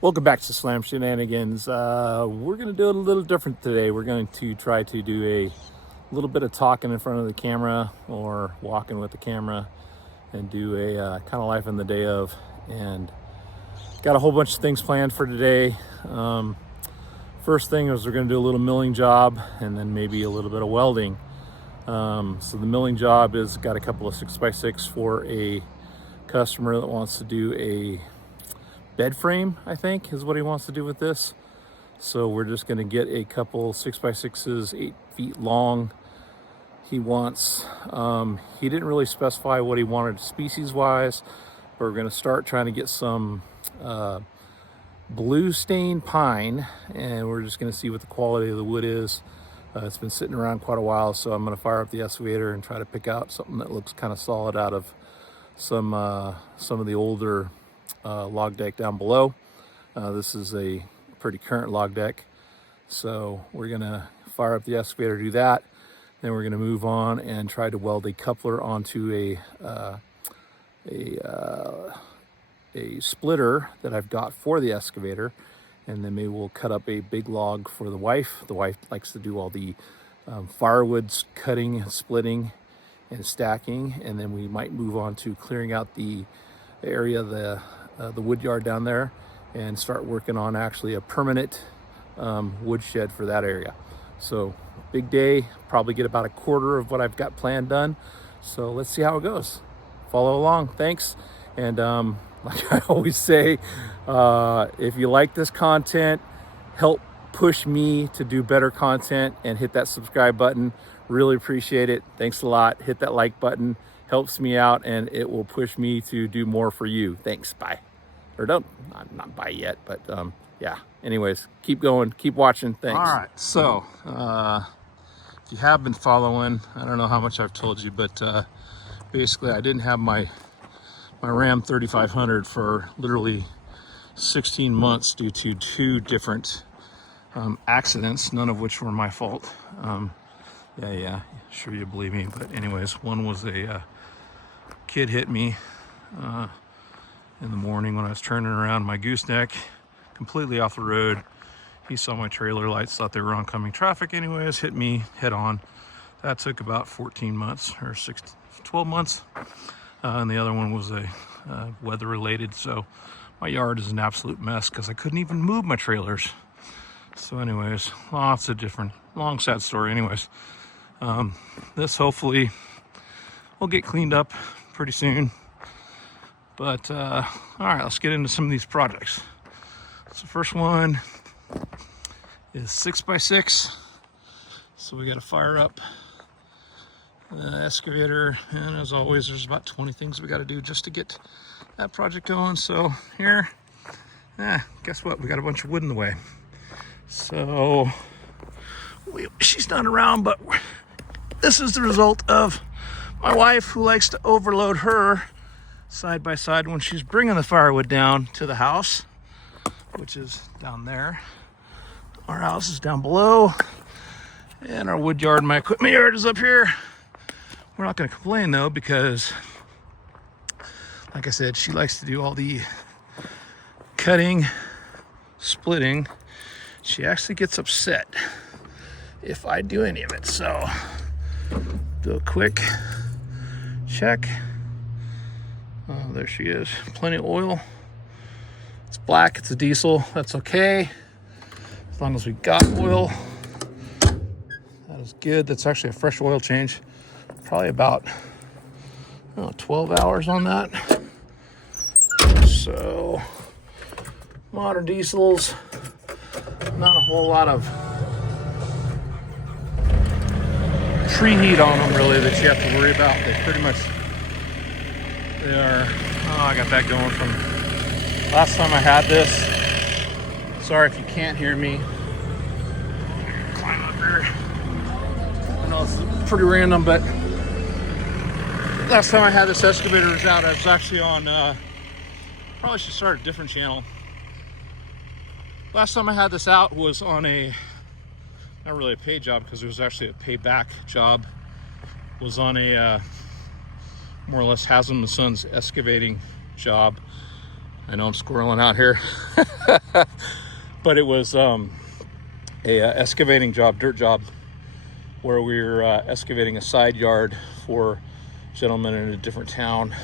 Welcome back to Slam Shenanigans. We're going to do it a little different today. We're going to try to do a little bit of talking in front of the camera or walking with the camera and do a kind of life in the day of. And got a whole bunch of things planned for today. First thing is we're going to do a little milling job and then maybe a little bit of welding. So the milling job is got a couple of 6x6 for a customer that wants to do a bed frame, I think is what he wants to do with this. So we're just going to get a couple 6x6s 8 feet long. He wants he didn't really specify what he wanted species wise, but we're going to start trying to get some blue stained pine, and we're just going to see what the quality of the wood is. It's been sitting around quite a while, so I'm going to fire up the excavator and try to pick out something that looks kind of solid out of some of the older log deck down below. This is a pretty current log deck, so we're gonna fire up the excavator, do that. Then we're gonna move on and try to weld a coupler onto a splitter that I've got for the excavator, and then maybe we'll cut up a big log for the wife. The wife likes to do all the firewood cutting, splitting, and stacking, and then we might move on to clearing out the area, the wood yard down there, and start working on actually a permanent wood shed for that area. So big day, probably get about a quarter of what I've got planned done. So let's see how it goes. Follow along, thanks. And like I always say, if you like this content, help push me to do better content and hit that subscribe button. Really appreciate it. Thanks a lot. Hit that like button, helps me out, and it will push me to do more for you. Thanks. Bye. Or don't, not bye yet, but yeah. Anyways, keep going, keep watching. Thanks. All right. So if you have been following, I don't know how much I've told you, but basically I didn't have my Ram 3500 for literally 16 months due to 2 different accidents, none of which were my fault. Yeah, sure you believe me. But anyways, one was a kid hit me in the morning when I was turning around my gooseneck, completely off the road. He saw my trailer lights, thought they were oncoming traffic anyways, hit me head on. That took about 14 months or 12 months. And the other one was a weather related. So my yard is an absolute mess because I couldn't even move my trailers. So anyways, lots of different, long sad story. Anyways, this hopefully will get cleaned up pretty soon. But all right, let's get into some of these projects. So the first one is 6x6. So we got to fire up the excavator, and as always, there's about 20 things we got to do just to get that project going. So here, guess what? We got a bunch of wood in the way. So she's not around, but this is the result of my wife, who likes to overload her side by side when she's bringing the firewood down to the house, which is down there. Our house is down below, and our wood yard, my equipment yard, is up here. We're not going to complain though, because like I said, she likes to do all the cutting, splitting. She actually gets upset if I do any of it. So do a quick check. Oh, there she is. Plenty of oil. It's black, it's a diesel. That's okay, as long as we got oil. That is good. That's actually a fresh oil change. Probably about 12 hours on that. So modern diesels, not a whole lot of preheat on them really that you have to worry about. They pretty much, they are, I got that going from last time I had this. Sorry if you can't hear me. Climb up here. I know it's pretty random, but last time I had this excavator was out, I was actually on, probably should start a different channel. Last time I had this out was on a, not really a pay job, because it was actually a payback job. Was on a more or less Haslam & Sons excavating job. I know I'm squirreling out here. But it was a excavating job, dirt job, where we were excavating a side yard for a gentleman in a different town,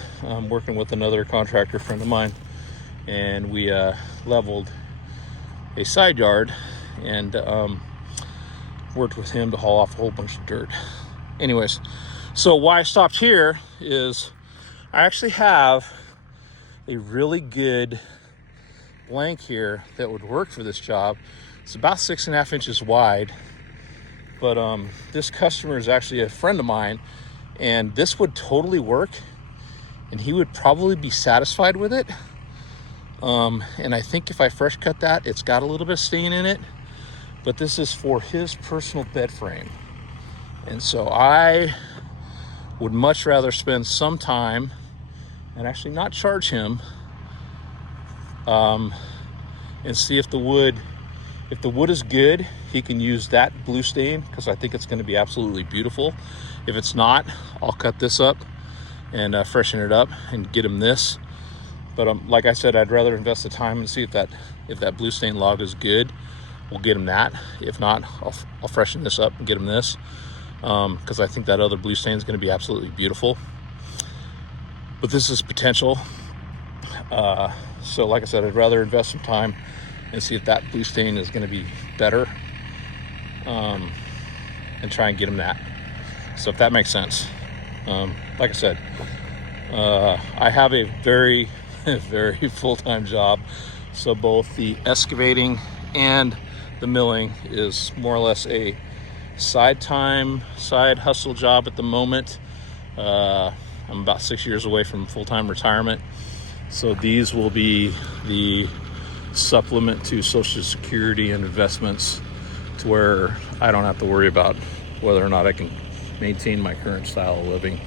working with another contractor friend of mine. And we leveled a side yard and worked with him to haul off a whole bunch of dirt. Anyways, so why I stopped here is I actually have a really good blank here that would work for this job. It's about 6.5 inches wide, but this customer is actually a friend of mine, and this would totally work, and he would probably be satisfied with it. And I think if I fresh cut that, it's got a little bit of stain in it, but this is for his personal bed frame. And so I would much rather spend some time and actually not charge him, and see if the wood is good, he can use that blue stain, because I think it's going to be absolutely beautiful. If it's not, I'll cut this up and freshen it up and get him this. But like I said, I'd rather invest the time and see if that blue stain log is good. We'll get him that. If not, I'll freshen this up and get him this, because I think that other blue stain is going to be absolutely beautiful. But this is potential. So like I said, I'd rather invest some time and see if that blue stain is going to be better, and try and get him that. So if that makes sense. Like I said, I have a very full-time job, so both the excavating and the milling is more or less a side hustle job at the moment. I'm about 6 years away from full-time retirement, so these will be the supplement to Social Security and investments, to where I don't have to worry about whether or not I can maintain my current style of living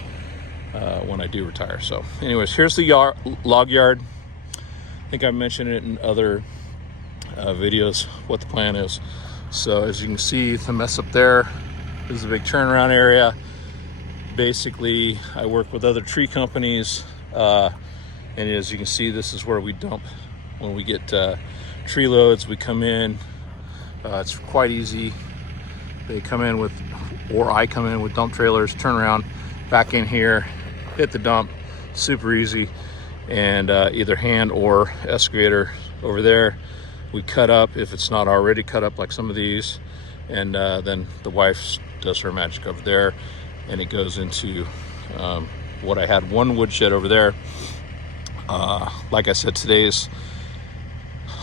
when I do retire. So anyways, here's the log yard. I think I mentioned it in other videos what the plan is. So as you can see, the mess up there is a big turnaround area. Basically, I work with other tree companies, and as you can see, this is where we dump when we get tree loads. We come in, it's quite easy. They come in with, or I come in with dump trailers, turn around, back in here, hit the dump, super easy. And either hand or excavator over there, we cut up if it's not already cut up, like some of these, and then the wife does her magic over there, and it goes into what I had one woodshed over there. Like I said, today's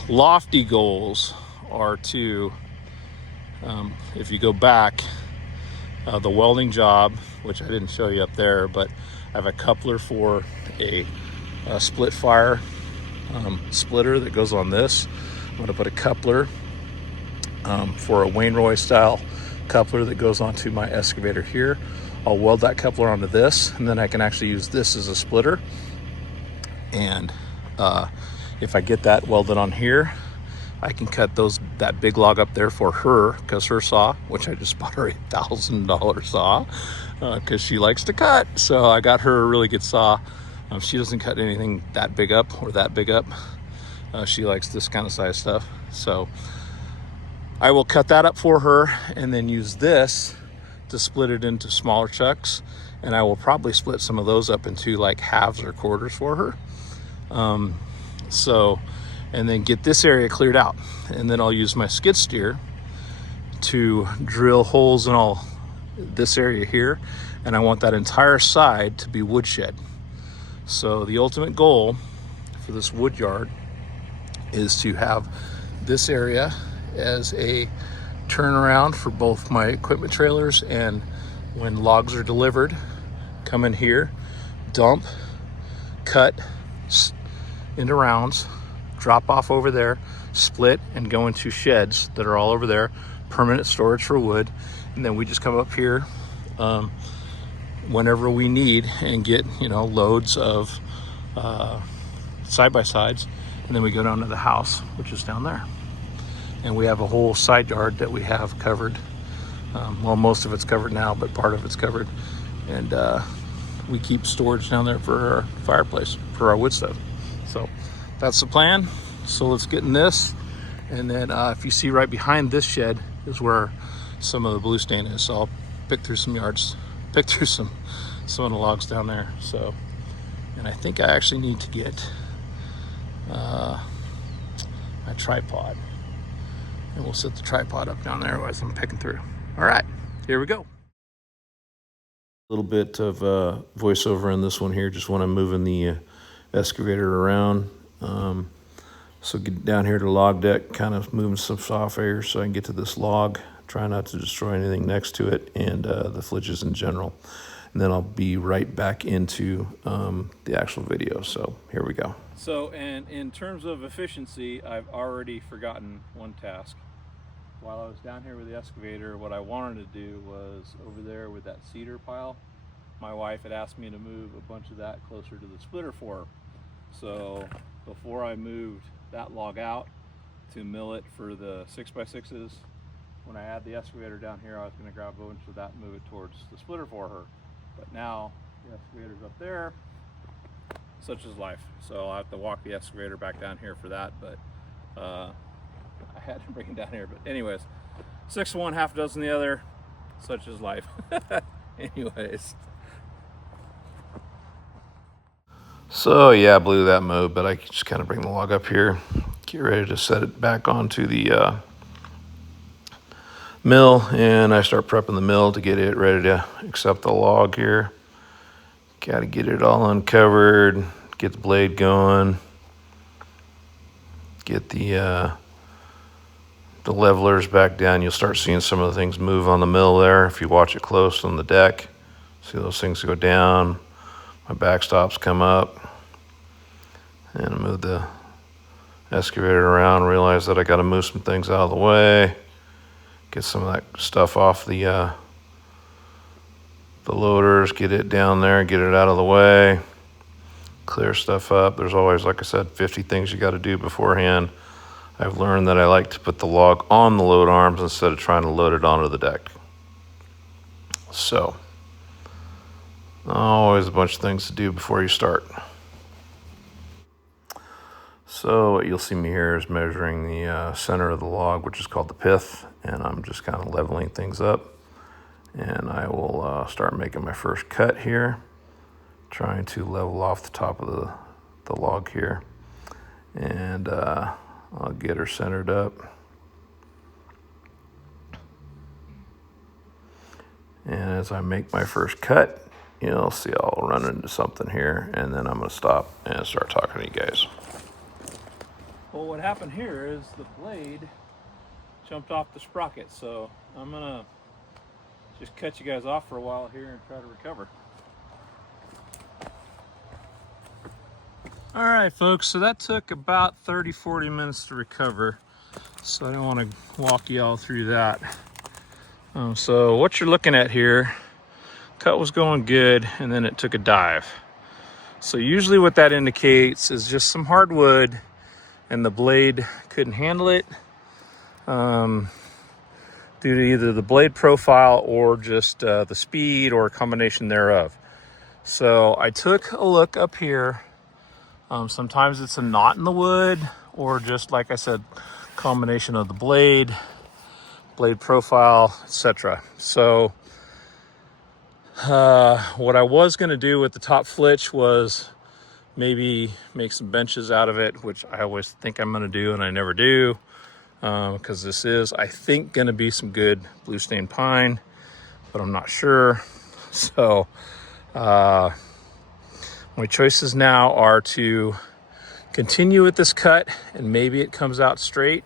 lofty goals are to, if you go back, the welding job, which I didn't show you up there, but I have a coupler for a split fire splitter that goes on this. I'm going to put a coupler for a Wainwright style coupler that goes onto my excavator here. I'll weld that coupler onto this, and then I can actually use this as a splitter. And if I get that welded on here, I can cut that big log up there for her, because her saw, which I just bought her a $1,000 saw, because she likes to cut. So I got her a really good saw. She doesn't cut anything that big up or that big up. She likes this kind of size stuff. So I will cut that up for her and then use this to split it into smaller chunks. And I will probably split some of those up into like halves or quarters for her. And then get this area cleared out. And then I'll use my skid steer to drill holes in all this area here. And I want that entire side to be woodshed. So the ultimate goal for this wood yard is to have this area as a turnaround for both my equipment trailers, and when logs are delivered, come in here, dump, cut into rounds, drop off over there, split, and go into sheds that are all over there, permanent storage for wood. And then we just come up here whenever we need and get, loads of side-by-sides, and then we go down to the house, which is down there. And we have a whole side yard that we have covered. Well, most of it's covered now, but part of it's covered. And we keep storage down there for our fireplace, for our wood stove. So that's the plan. So let's get in this. And then if you see right behind this shed is where some of the blue stain is. So I'll pick through some yards, pick through some of the logs down there. So, and I think I actually need to get a tripod. And we'll set the tripod up down there as I'm picking through. All right, here we go. A little bit of voiceover in this one here, just when I'm moving the excavator around. So get down here to the log deck, kind of moving some soft air so I can get to this log. Try not to destroy anything next to it and the flitches in general. And then I'll be right back into the actual video. So here we go. So, and in terms of efficiency, I've already forgotten one task. While I was down here with the excavator, what I wanted to do was over there with that cedar pile. My wife had asked me to move a bunch of that closer to the splitter for her. So before I moved that log out to mill it for the 6x6s, when I had the excavator down here, I was going to grab a bunch of that and move it towards the splitter for her. But now the excavator's up there, such is life. So I'll have to walk the excavator back down here for that, but I had to bring it down here. But anyways, 6 of one, half a dozen the other, such is life. Anyways. So yeah, I blew that mode, but I just kind of bring the log up here, get ready to set it back onto the mill, and I start prepping the mill to get it ready to accept the log here. Got to get it all uncovered, get the blade going, get the levelers back down. You'll start seeing some of the things move on the mill there if you watch it close on the deck. See those things go down. My backstops come up, and I move the excavator around, realize that I got to move some things out of the way, get some of that stuff off the loaders, get it down there, get it out of the way, clear stuff up. There's always, like I said, 50 things you got to do beforehand. I've learned that I like to put the log on the load arms instead of trying to load it onto the deck. So, always a bunch of things to do before you start. So what you'll see me here is measuring the center of the log, which is called the pith, and I'm just kind of leveling things up. And I will start making my first cut here, trying to level off the top of the log here. And I'll get her centered up. And as I make my first cut, you'll see I'll run into something here, and then I'm going to stop and start talking to you guys. Well, what happened here is the blade jumped off the sprocket, so I'm going to just cut you guys off for a while here and try to recover. All right, folks, so that took about 30-40 minutes to recover, so I don't want to walk you all through that. So what you're looking at here, cut was going good, and then it took a dive. So usually what that indicates is just some hardwood and the blade couldn't handle it due to either the blade profile or just the speed or a combination thereof. So I took a look up here. Sometimes it's a knot in the wood, or just, like I said, combination of the blade profile, etc. So what I was going to do with the top flitch was maybe make some benches out of it, which I always think I'm going to do and I never do, because this is, I think, going to be some good blue stain pine, but I'm not sure. So my choices now are to continue with this cut and maybe it comes out straight.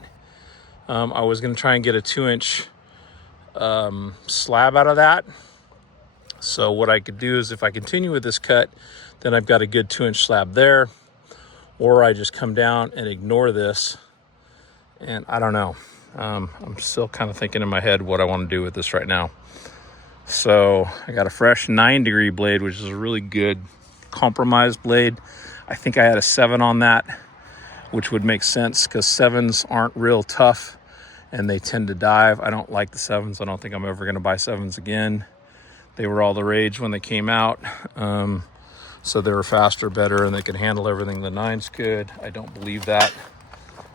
I was going to try and get a 2-inch slab out of that. So what I could do is, if I continue with this cut, then I've got a good 2-inch slab there, or I just come down and ignore this. And I don't know. I'm still kind of thinking in my head what I want to do with this right now. So I got a fresh 9-degree blade, which is a really good compromise blade. I think I had a 7 on that, which would make sense because 7s aren't real tough and they tend to dive. I don't like the 7s. I don't think I'm ever going to buy 7s again. They were all the rage when they came out. so they were faster, better, and they could handle everything the 9s could. I don't believe that.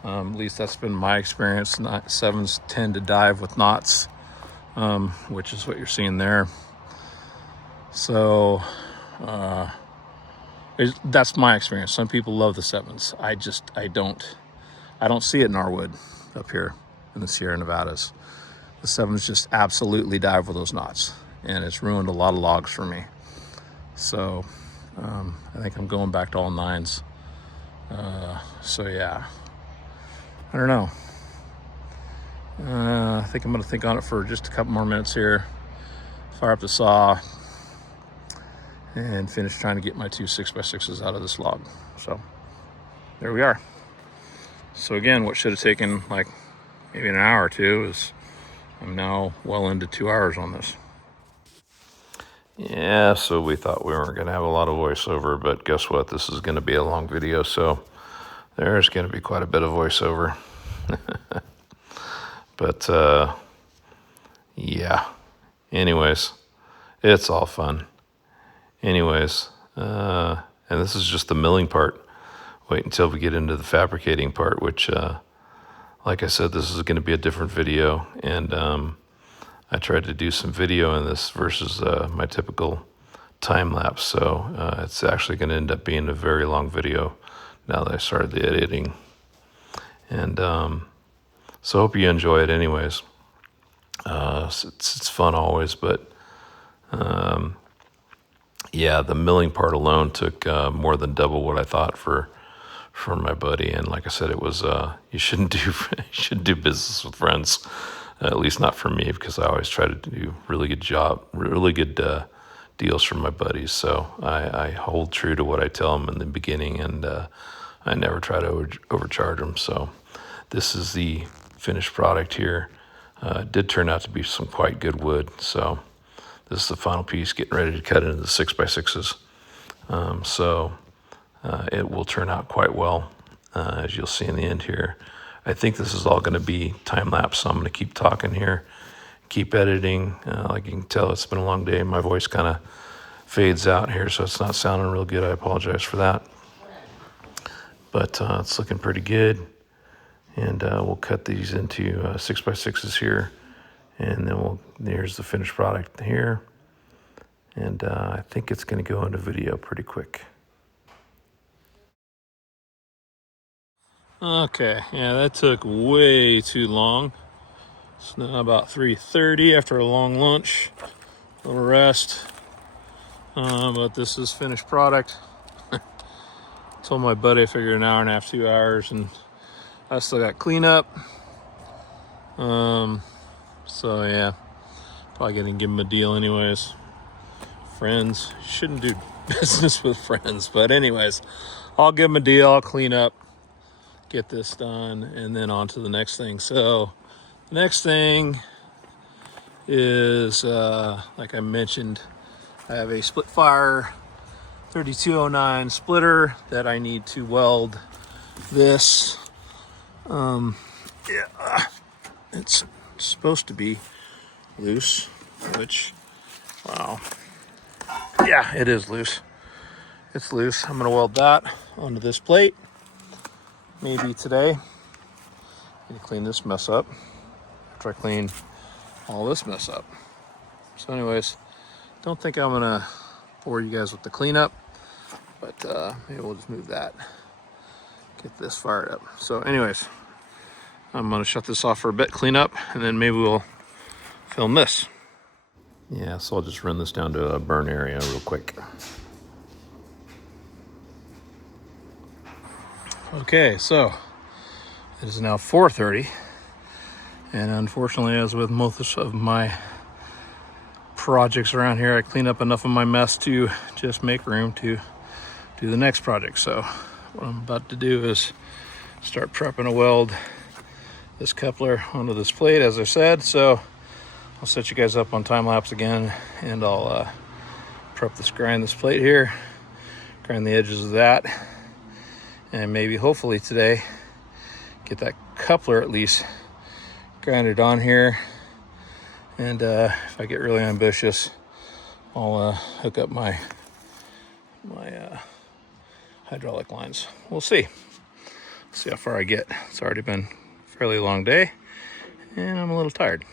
At least that's been my experience. 7s tend to dive with knots, which is what you're seeing there. So that's my experience. Some people love the 7s. I don't see it in our wood up here in the Sierra Nevadas. The 7s just absolutely dive with those knots, and it's ruined a lot of logs for me. So I think I'm going back to all 9s. So yeah, I don't know. I think I'm gonna think on it for just a couple more minutes here, fire up the saw, and finish trying to get my 2 6x6s out of this log. So there we are. So again, what should have taken like maybe an hour or two is I'm now well into 2 hours on this. Yeah, so we thought we weren't going to have a lot of voiceover, but guess what? This is going to be a long video, so there's going to be quite a bit of voiceover. But yeah, anyways, it's all fun. Anyways, and this is just the milling part. Wait until we get into the fabricating part, which, like I said, this is going to be a different video, and I tried to do some video in this versus my typical time lapse, so it's actually going to end up being a very long video now that I started the editing. And so I hope you enjoy it anyways. It's fun always, but yeah, the milling part alone took more than double what I thought for my buddy. And like I said, it was you shouldn't do business with friends, at least not for me, because I always try to do really good deals for my buddies. So I hold true to what I tell them in the beginning, and I never try to overcharge them. So this is the finished product here. It did turn out to be some quite good wood. So this is the final piece, getting ready to cut into the 6x6s. So it will turn out quite well, as you'll see in the end here. I think this is all going to be time-lapse, so I'm going to keep talking here, keep editing. Like you can tell, it's been a long day. My voice kind of fades out here, so it's not sounding real good. I apologize for that. But it's looking pretty good. And we'll cut these into 6x6s here. And then here's the finished product here. And I think it's going to go into video pretty quick. Okay, yeah, that took way too long. It's now about 3:30 after a long lunch, a little rest. But this is finished product. Told my buddy I figured an hour and a half, 2 hours, and I still got cleanup. So yeah, probably gonna give him a deal anyways. Friends, shouldn't do business with friends, but anyways, I'll give him a deal. I'll clean up, get this done, and then on to the next thing. So the next thing is, like I mentioned, I have a split fire 3209 splitter that I need to weld this. Yeah, it's supposed to be loose, which, wow, yeah, it is loose. It's loose. I'm gonna weld that onto this plate maybe today. Need to clean this mess up after I clean all this mess up. So anyways, don't think I'm gonna bore you guys with the cleanup, but maybe we'll just move that, get this fired up. So anyways, I'm gonna shut this off for a bit, clean up, and then maybe we'll film this. Yeah, so I'll just run this down to a burn area real quick. Okay, so it is now 4:30, and unfortunately, as with most of my projects around here, I clean up enough of my mess to just make room to do the next project. So what I'm about to do is start prepping to weld this coupler onto this plate, as I said. So I'll set you guys up on time lapse again, and I'll grind this plate here, grind the edges of that, and maybe hopefully today get that coupler at least grinded on here. And if I get really ambitious, I'll hook up my my hydraulic lines. We'll see. See how far I get. It's already been a fairly long day, and I'm a little tired.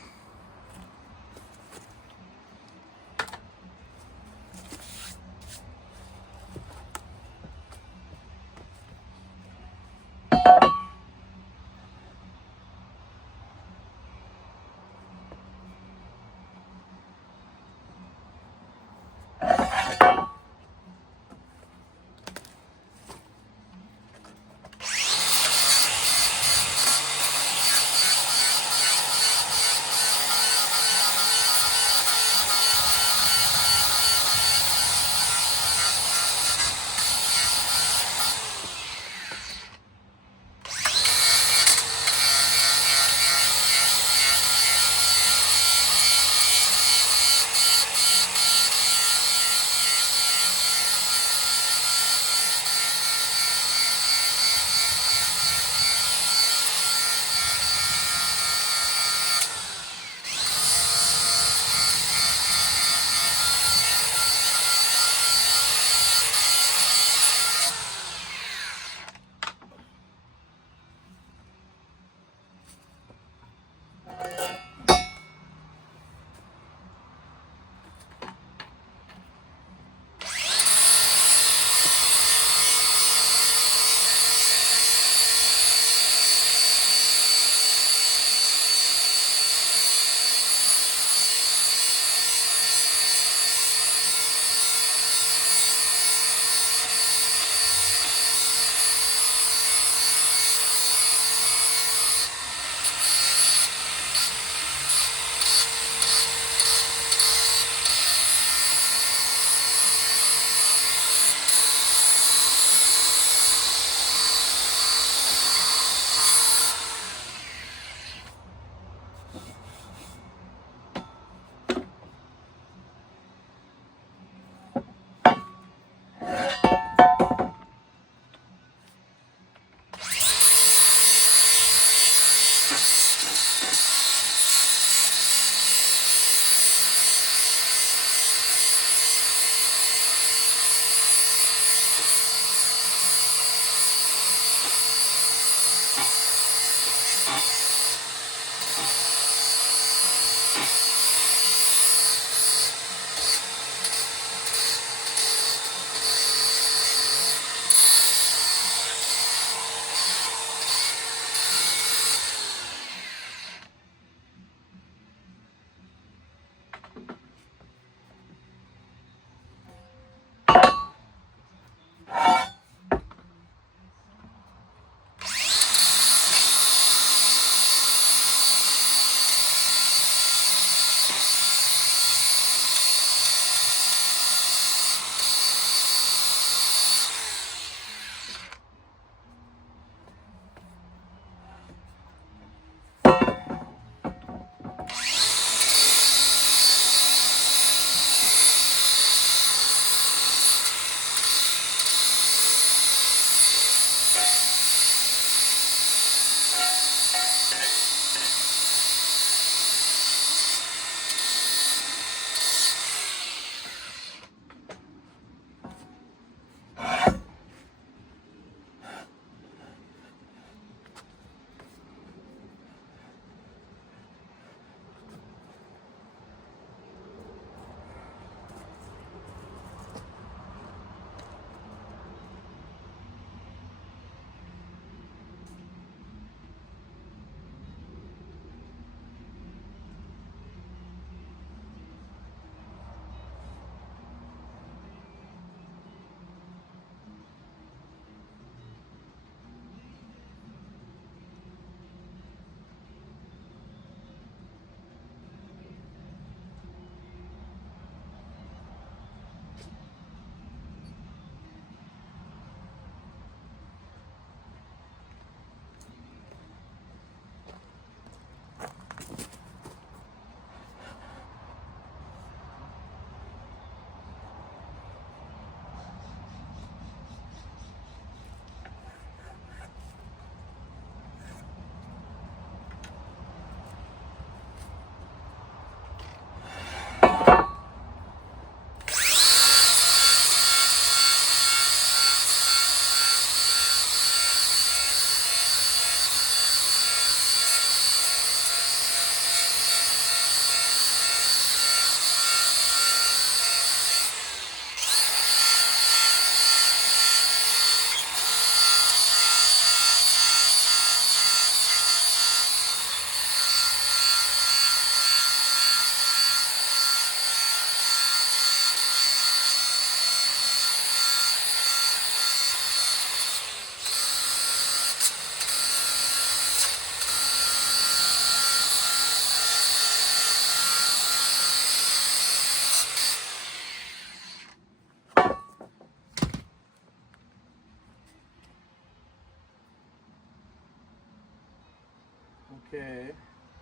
Okay.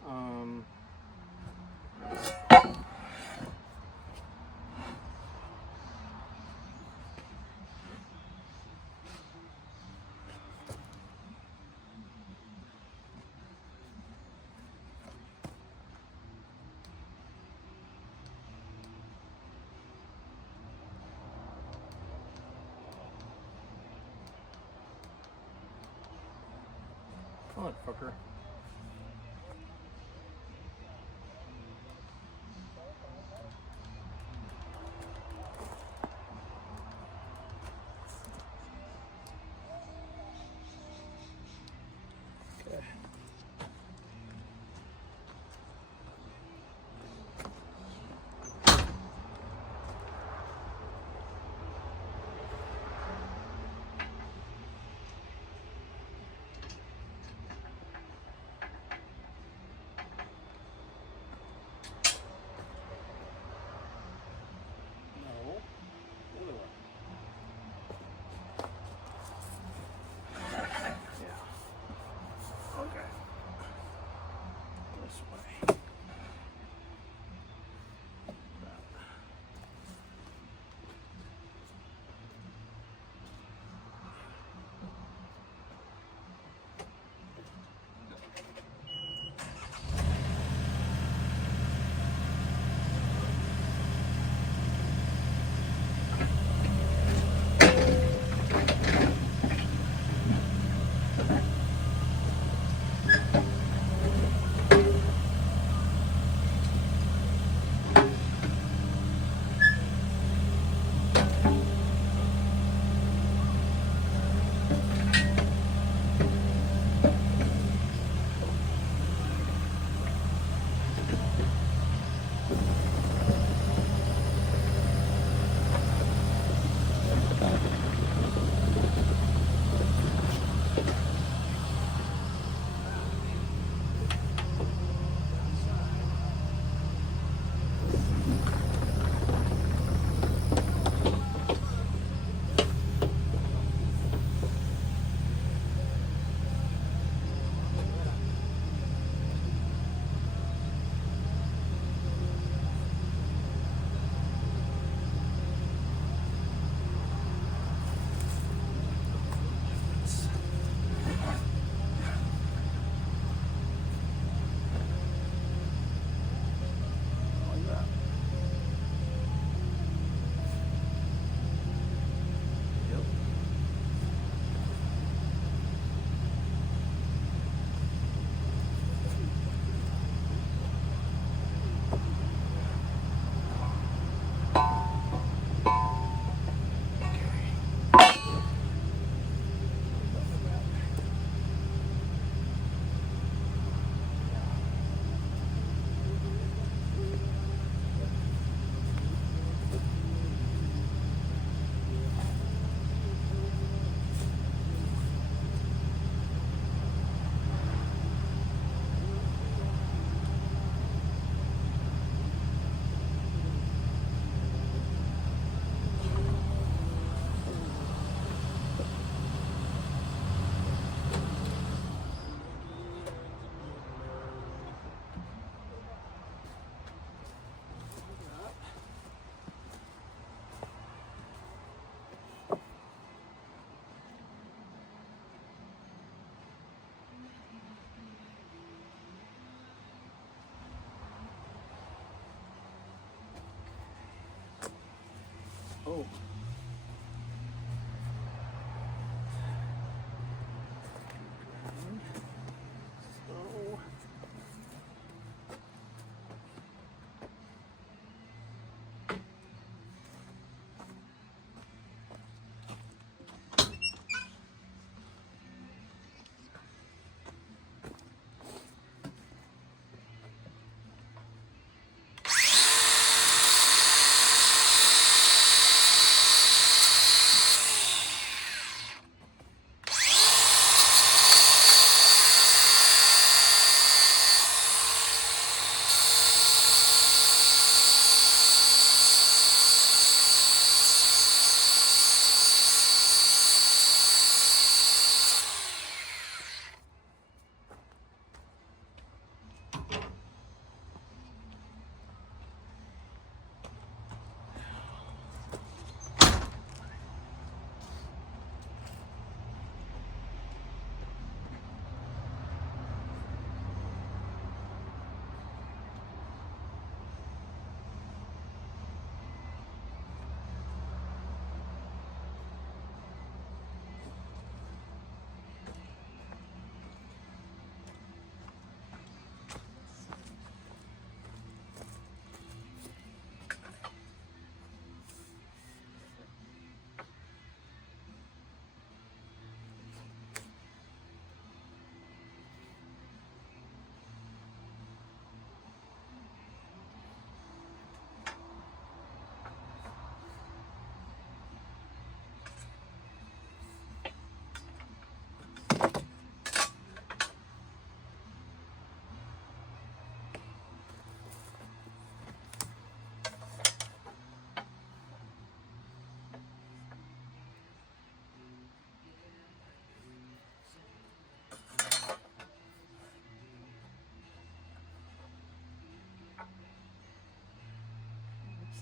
Um, Come on, fucker. Okay.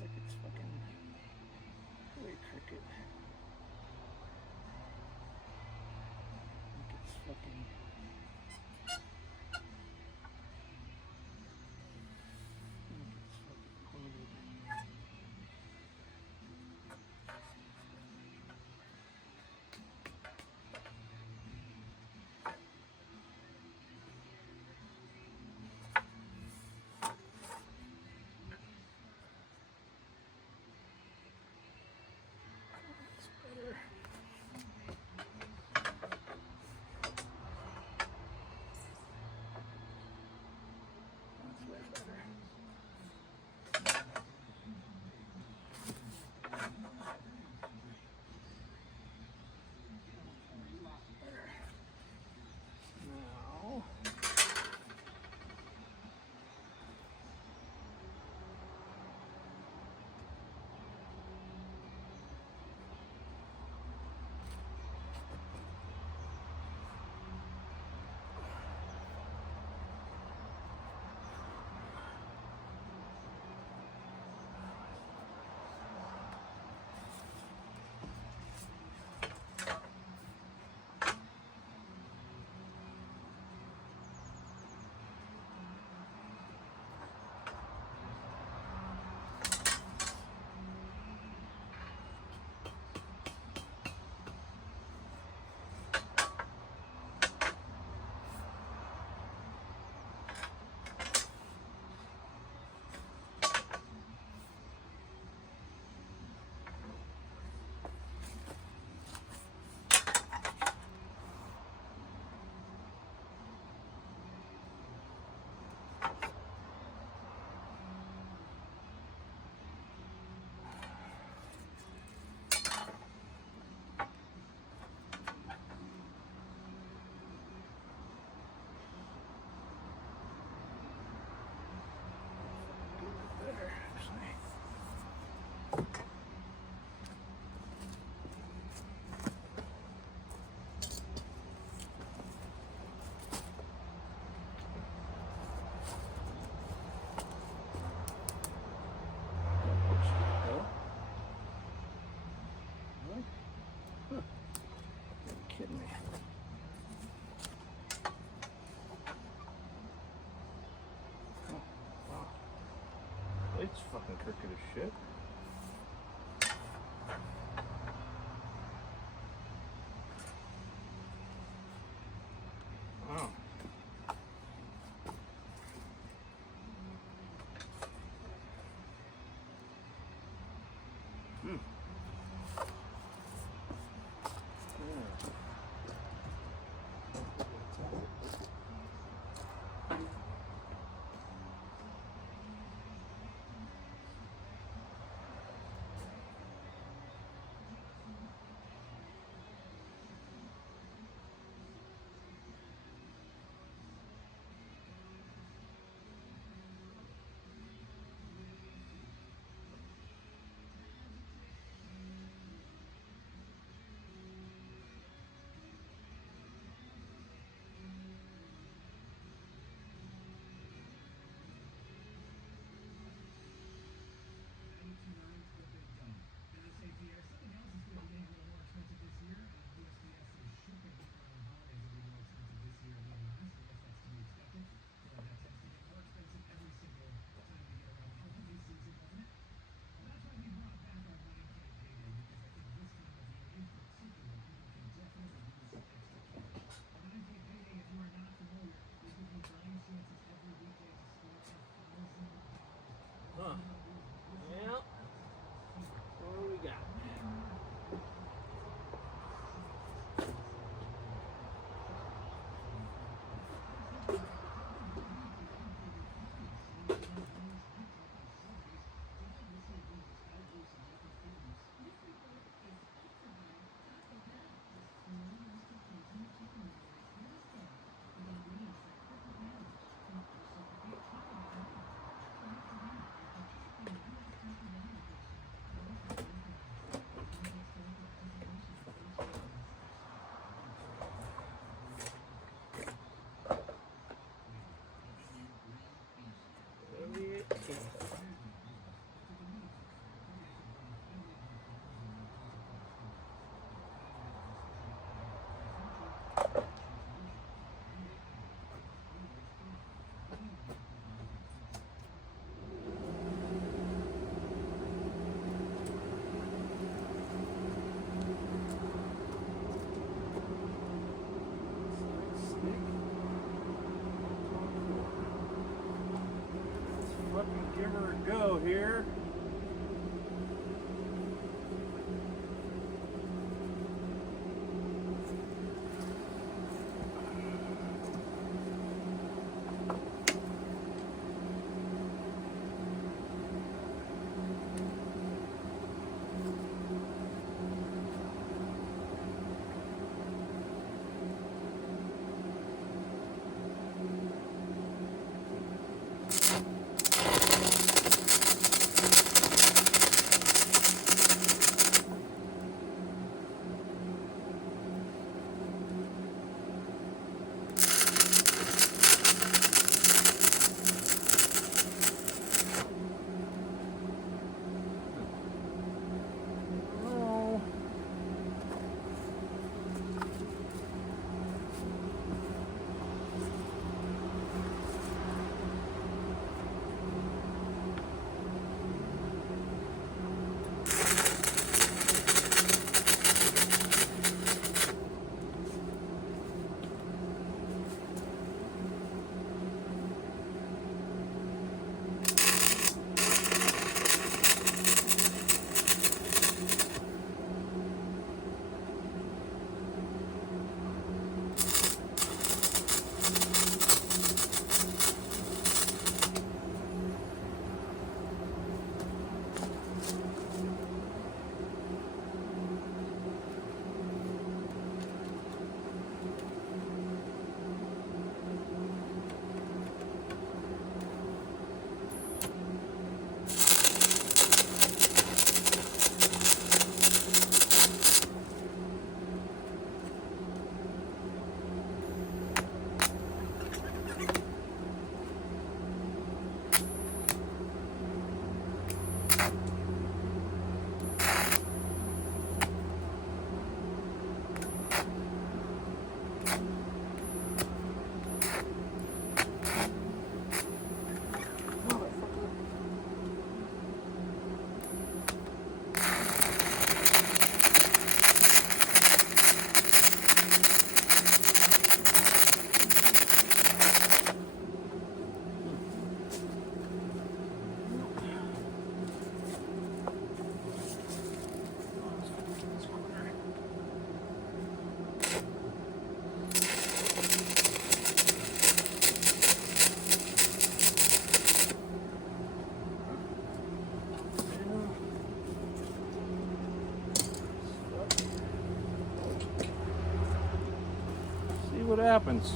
like it's fucking way crooked. Like it's fucking. Kidding me. Oh, wow. It's fucking crooked as shit. Wow. Hmm. Give her a go here. What happens?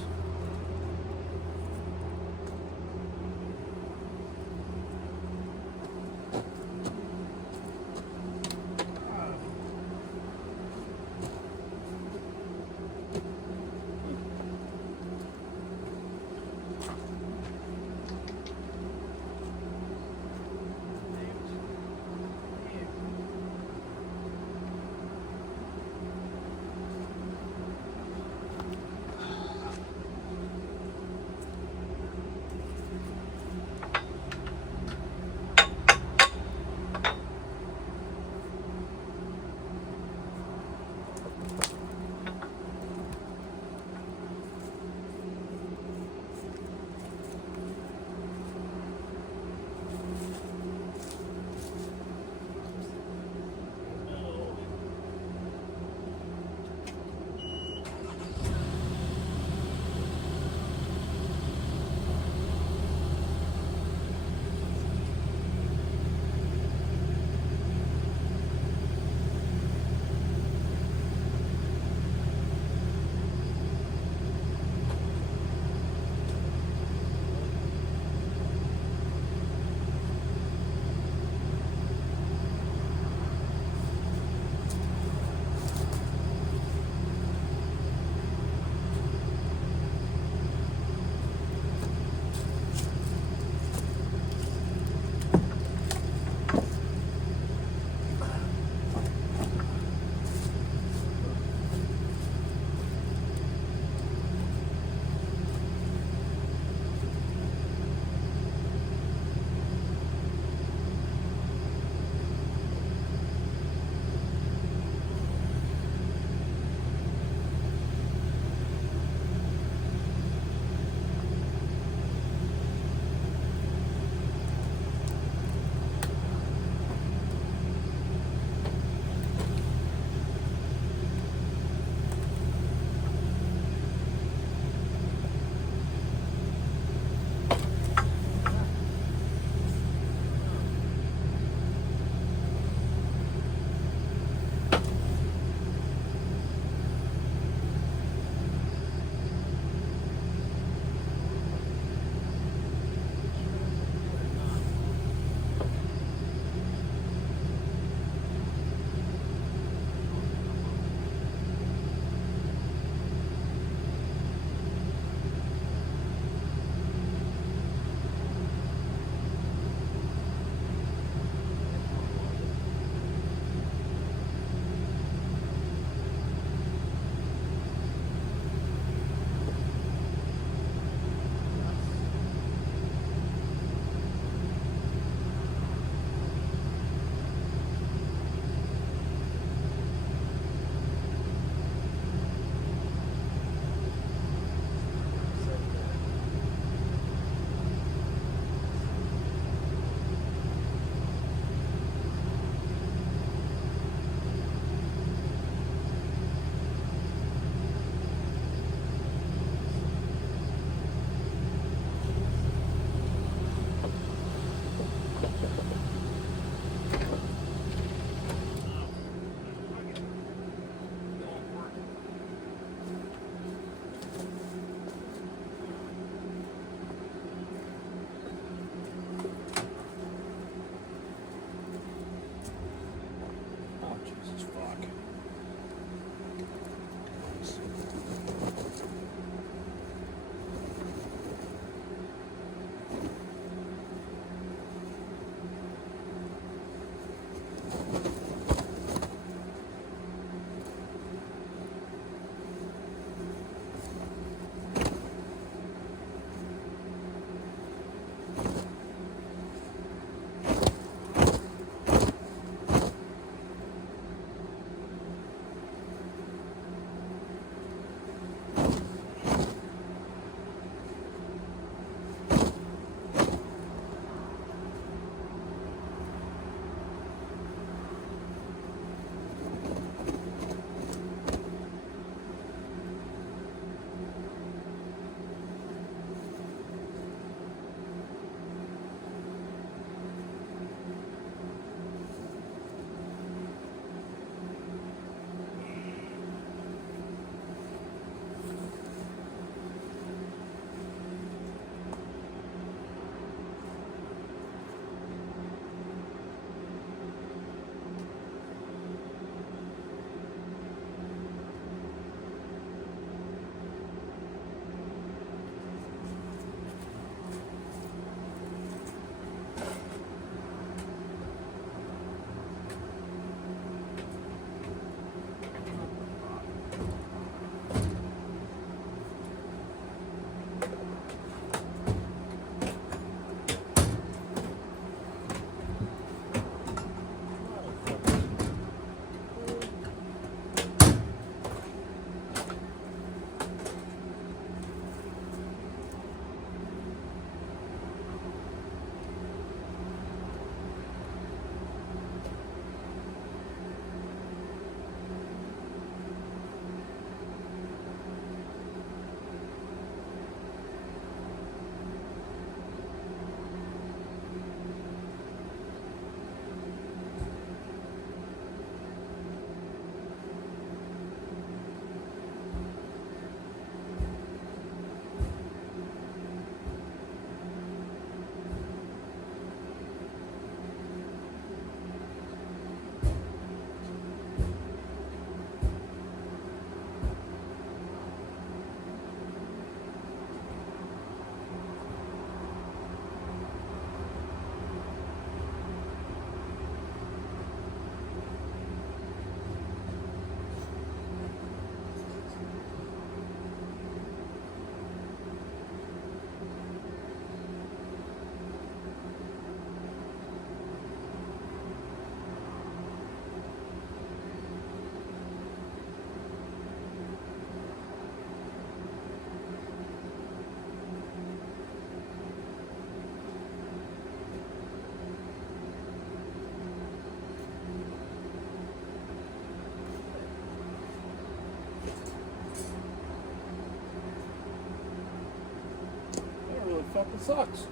fucking sucks.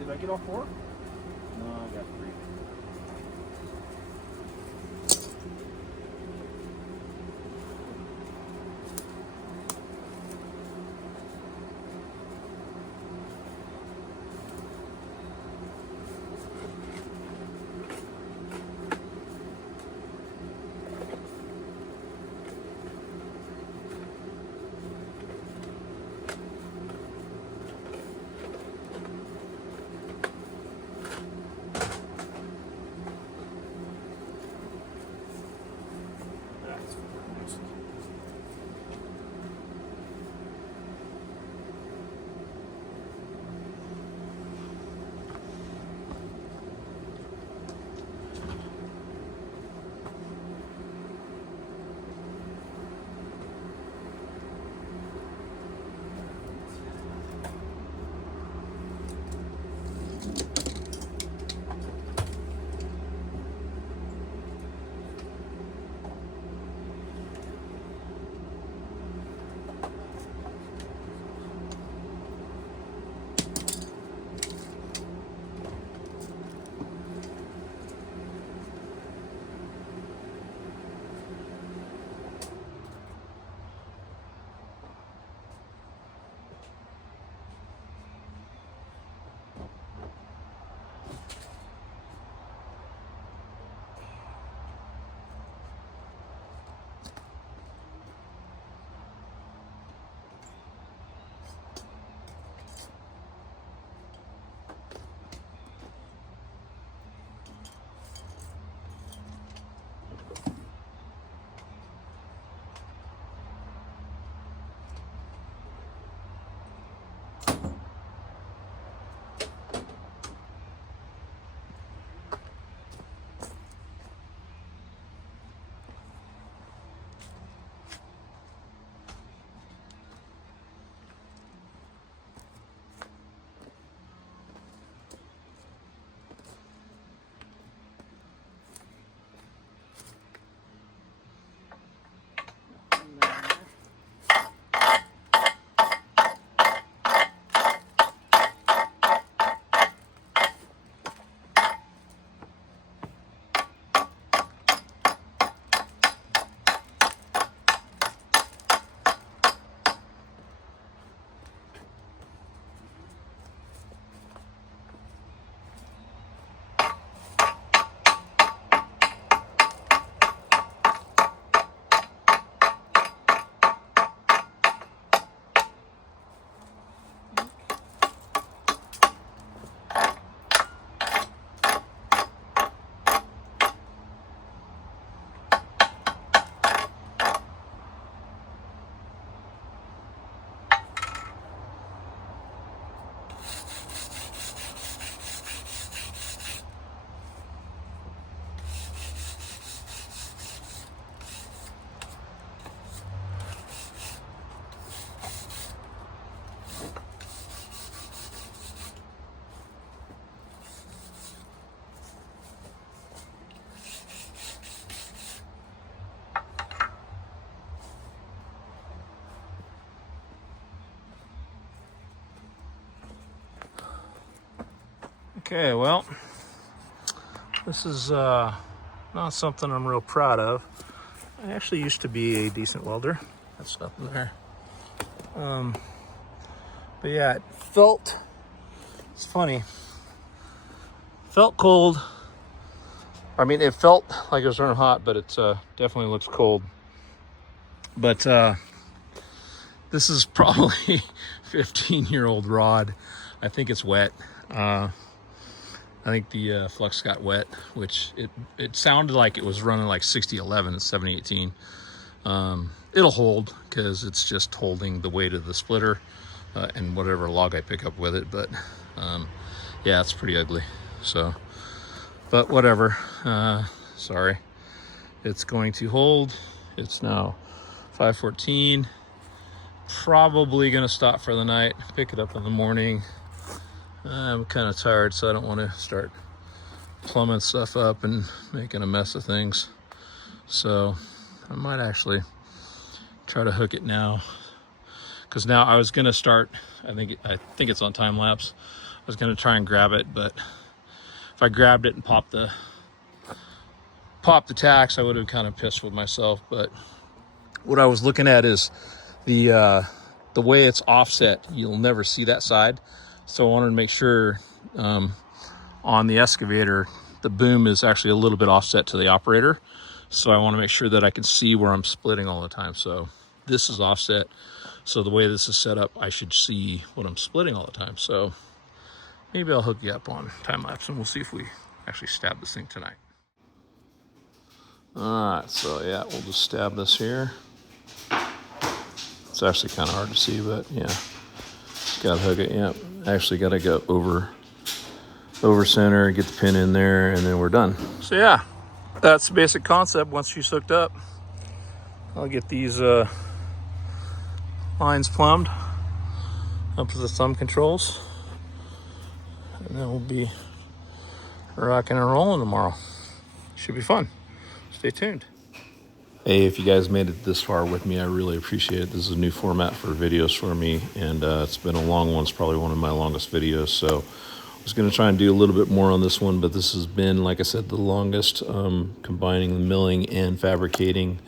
Did I get all 4? No, I got 3. Okay, well, this is not something I'm real proud of. I actually used to be a decent welder. That's nothing there. But yeah, it felt, it's funny, felt cold. I mean, it felt like it was running hot, but it definitely looks cold. But this is probably 15-year-old rod. I think it's wet. I think the flux got wet, which it sounded like it was running like 6011 at 7018. It'll hold because it's just holding the weight of the splitter and whatever log I pick up with it. But yeah, it's pretty ugly. So, but whatever. Sorry. It's going to hold. It's now 5:14. Probably gonna stop for the night, pick it up in the morning. I'm kind of tired, so I don't want to start plumbing stuff up and making a mess of things. So I might actually try to hook it now, because now I was gonna start, I think it's on time lapse. I was gonna try and grab it, but if I grabbed it and popped the tacks, I would have kind of pissed with myself. But what I was looking at is the way it's offset. You'll never see that side, so I wanted to make sure on the excavator the boom is actually a little bit offset to the operator, so I want to make sure that I can see where I'm splitting all the time. So this is offset, so the way this is set up, I should see what I'm splitting all the time. So maybe I'll hook you up on time lapse and we'll see if we actually stab this thing tonight. All right, so yeah, we'll just stab this here. It's actually kind of hard to see, but yeah, just gotta hook it. Yep, actually gotta go over center, get the pin in there, and then we're done. So yeah, that's the basic concept. Once she's hooked up, I'll get these lines plumbed up to the thumb controls, and then we'll be rocking and rolling tomorrow. Should be fun. Stay tuned. Hey, if you guys made it this far with me, I really appreciate it. This is a new format for videos for me, and it's been a long one. It's probably one of my longest videos, so I was going to try and do a little bit more on this one, but this has been, like I said, the longest, combining the milling and fabricating.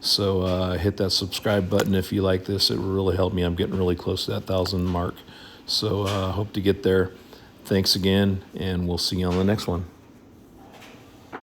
So hit that subscribe button if you like this. It will really help me. I'm getting really close to that 1,000 mark, so hope to get there. Thanks again, and we'll see you on the next one.